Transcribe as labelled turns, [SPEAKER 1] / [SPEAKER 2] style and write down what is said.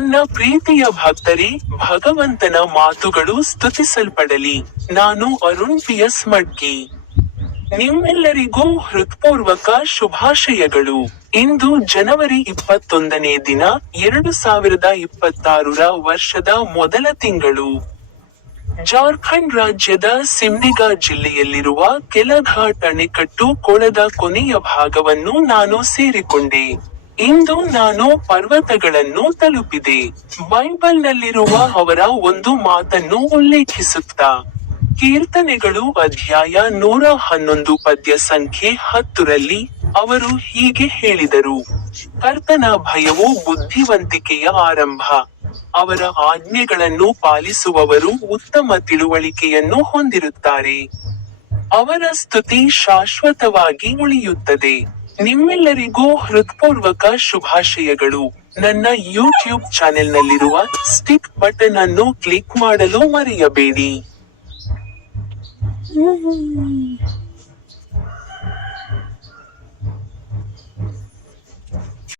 [SPEAKER 1] ನನ್ನ ಪ್ರೀತಿಯ ಭಕ್ತರೇ, ಭಗವಂತನ ಮಾತುಗಳು ಸ್ತುತಿಸಲ್ಪಡಲಿ. ನಾನು ಅರುಣ್ ಪಿ ಎಸ್ ಮಡ್ಗಿ. ನಿಮ್ಮೆಲ್ಲರಿಗೂ ಹೃತ್ಪೂರ್ವಕ ಶುಭಾಶಯಗಳು. ಇಂದು ಜನವರಿ ಇಪ್ಪತ್ತೊಂದನೇ ದಿನ, ಎರಡು ಸಾವಿರದ ಇಪ್ಪತ್ತಾರರ ವರ್ಷದ ಮೊದಲ ತಿಂಗಳು. ಜಾರ್ಖಂಡ್ ರಾಜ್ಯದ ಸಿಮ್ನಿಗಾ ಜಿಲ್ಲೆಯಲ್ಲಿರುವ ಕೆಲಘಾಟ್ ಅಣೆಕಟ್ಟು ಕೊಳದ ಕೊನೆಯ ಭಾಗವನ್ನು ನಾನು ಸೇರಿಕೊಂಡೆ. ಇಂದು ನಾನು ಪರ್ವತಗಳನ್ನು ತಲುಪಿದೆ. ಬೈಬಲ್ನಲ್ಲಿರುವ ಅವರ ಒಂದು ಮಾತನ್ನು ಉಲ್ಲೇಖಿಸುತ್ತಾ, ಕೀರ್ತನೆಗಳು ಅಧ್ಯಾಯ ನೂರ ಹನ್ನೊಂದು ಪದ್ಯ ಸಂಖ್ಯೆ ಹತ್ತರಲ್ಲಿ ಅವರು ಹೀಗೆ ಹೇಳಿದರು. ಕರ್ತನ ಭಯವು ಬುದ್ಧಿವಂತಿಕೆಯ ಆರಂಭ. ಅವರ ಆಜ್ಞೆಗಳನ್ನು ಪಾಲಿಸುವವರು ಉತ್ತಮ ತಿಳುವಳಿಕೆಯನ್ನು ಹೊಂದಿರುತ್ತಾರೆ. ಅವರ ಸ್ತುತಿ ಶಾಶ್ವತವಾಗಿ ಉಳಿಯುತ್ತದೆ. ನಿಮ್ಮೆಲ್ಲರಿಗೂ ಹೃತ್ಪೂರ್ವಕ ಶುಭಾಶಯಗಳು. ನನ್ನ ಯೂಟ್ಯೂಬ್ ಚಾನೆಲ್ನಲ್ಲಿರುವ ಸ್ಟಿಕ್ ಬಟನ್ ಅನ್ನು ಕ್ಲಿಕ್ ಮಾಡಲು ಮರೆಯಬೇಡಿ.